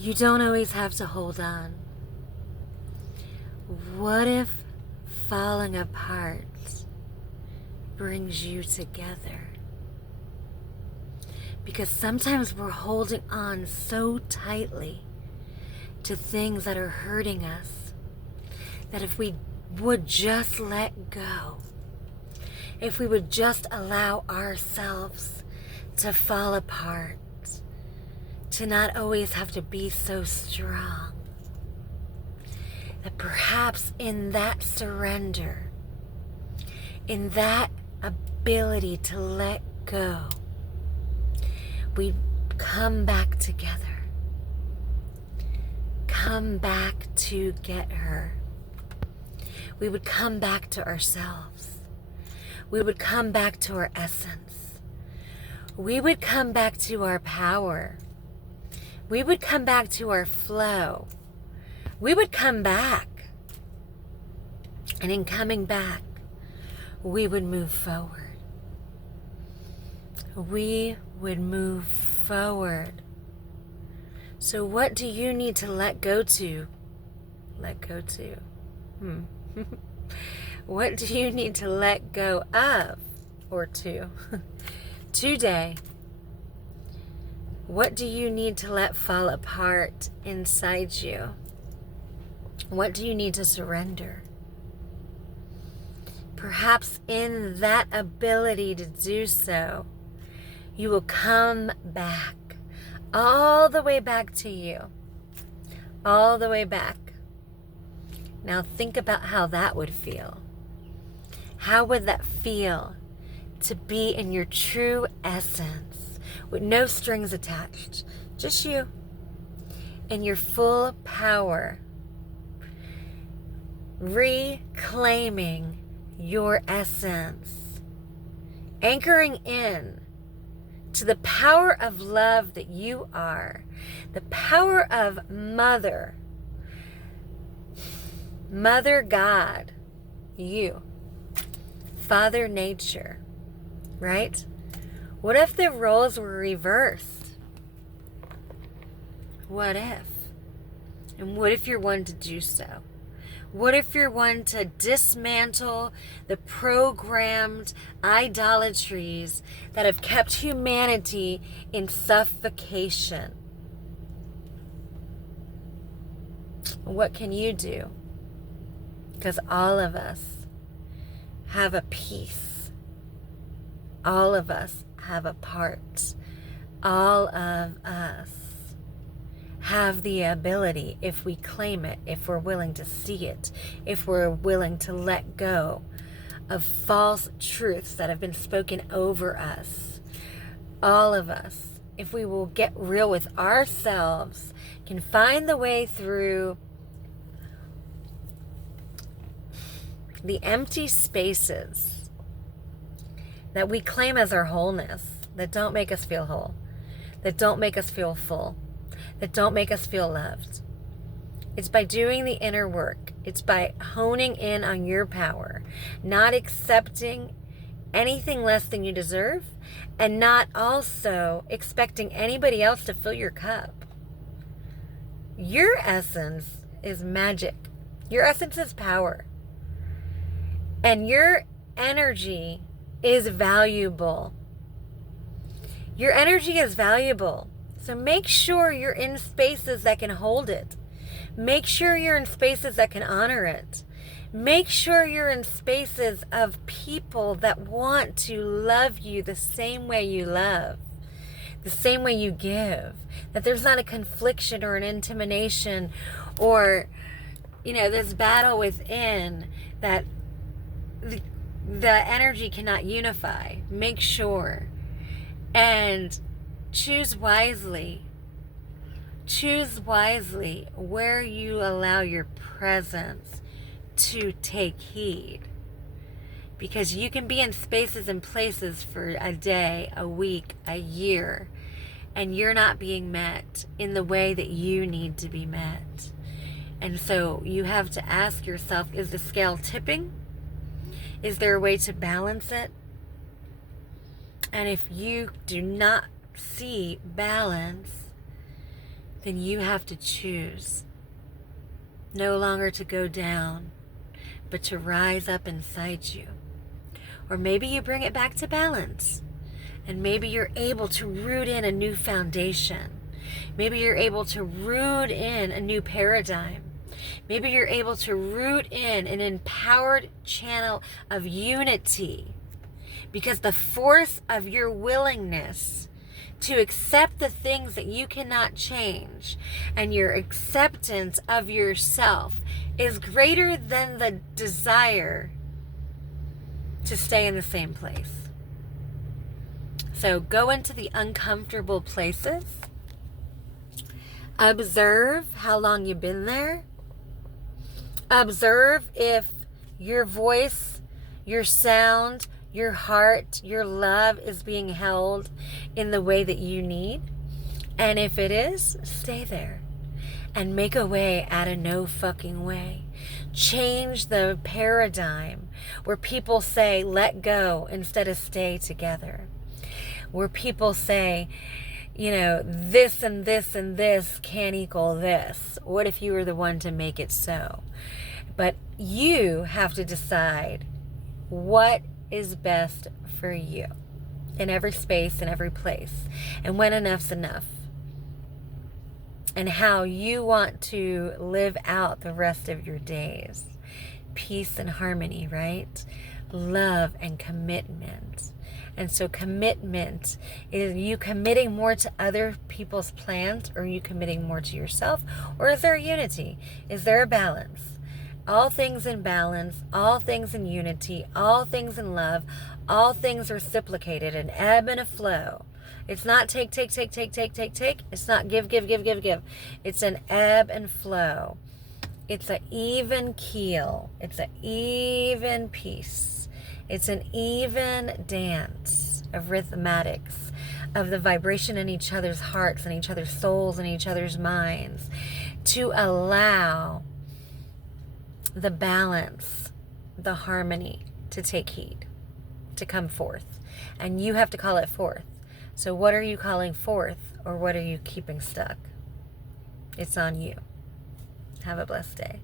You don't always have to hold on. What if falling apart brings you together? Because sometimes we're holding on so tightly to things that are hurting us that if we would just let go, if we would just allow ourselves to fall apart, to not always have to be so strong, that perhaps in that surrender, in that ability to let go, we come back together, come back to get her. We would come back to ourselves. We would come back to our essence. We would come back to our power. We would come back to our flow. We would come back. And in coming back, we would move forward. We would move forward. So what do you need to let go to? Let go to. What do you need to let go of or to today? What do you need to let fall apart inside you? What do you need to surrender? Perhaps in that ability to do so, you will come back, all the way back to you, all the way back. Now think about how that would feel. How would that feel to be in your true essence with no strings attached, just you in your full power, reclaiming your essence, anchoring in to the power of love that you are, the power of Mother God, you, Father Nature, right? What if the roles were reversed? What if? And what if you're one to do so? What if you're one to dismantle the programmed idolatries that have kept humanity in suffocation? What can you do? Because all of us have a piece. All of us have a part. All of us have the ability, if we claim it, if we're willing to see it, if we're willing to let go of false truths that have been spoken over us. All of us, if we will get real with ourselves, can find the way through the empty spaces that we claim as our wholeness, that don't make us feel whole, that don't make us feel full, that don't make us feel loved. It's by doing the inner work. It's by honing in on your power, not accepting anything less than you deserve, and not also expecting anybody else to fill your cup. Your essence is magic. Your essence is power. And your energy is valuable. Your energy is valuable. So make sure you're in spaces that can hold it. Make sure you're in spaces that can honor it. Make sure you're in spaces of people that want to love you the same way you love, the same way you give. That there's not a confliction or an intimidation or, this battle within that the energy cannot unify. Make sure and choose wisely. Choose wisely where you allow your presence to take heed. Because you can be in spaces and places for a day, a week, a year, and you're not being met in the way that you need to be met. And so you have to ask yourself, is the scale tipping? Is there a way to balance it? And if you do not see balance, then you have to choose no longer to go down, but to rise up inside you. Or maybe you bring it back to balance, and maybe you're able to root in a new foundation. Maybe you're able to root in a new paradigm. Maybe you're able to root in an empowered channel of unity, because the force of your willingness to accept the things that you cannot change and your acceptance of yourself is greater than the desire to stay in the same place. So go into the uncomfortable places. Observe how long you've been there. Observe if your voice, your sound, your heart, your love is being held in the way that you need. And if it is, stay there and make a way out of no fucking way. Change the paradigm where people say, let go instead of stay together. Where people say, you know, this and this and this can't equal this. What if you were the one to make it so? But you have to decide what is best for you in every space, in every place, and when enough's enough, and how you want to live out the rest of your days. Peace and harmony, right? Love and commitment. And so commitment is you committing more to other people's plans, or are you committing more to yourself? Or is there unity? Is there a balance? All things in balance, all things in unity, all things in love, all things reciprocated, an ebb and a flow. It's not take. It's not give. It's an ebb and flow. It's an even keel. It's an even piece. It's an even dance of rhythmatics, of the vibration in each other's hearts and each other's souls and each other's minds, to allow the balance, the harmony to take heed, to come forth. And you have to call it forth. So what are you calling forth, or what are you keeping stuck? It's on you. Have a blessed day.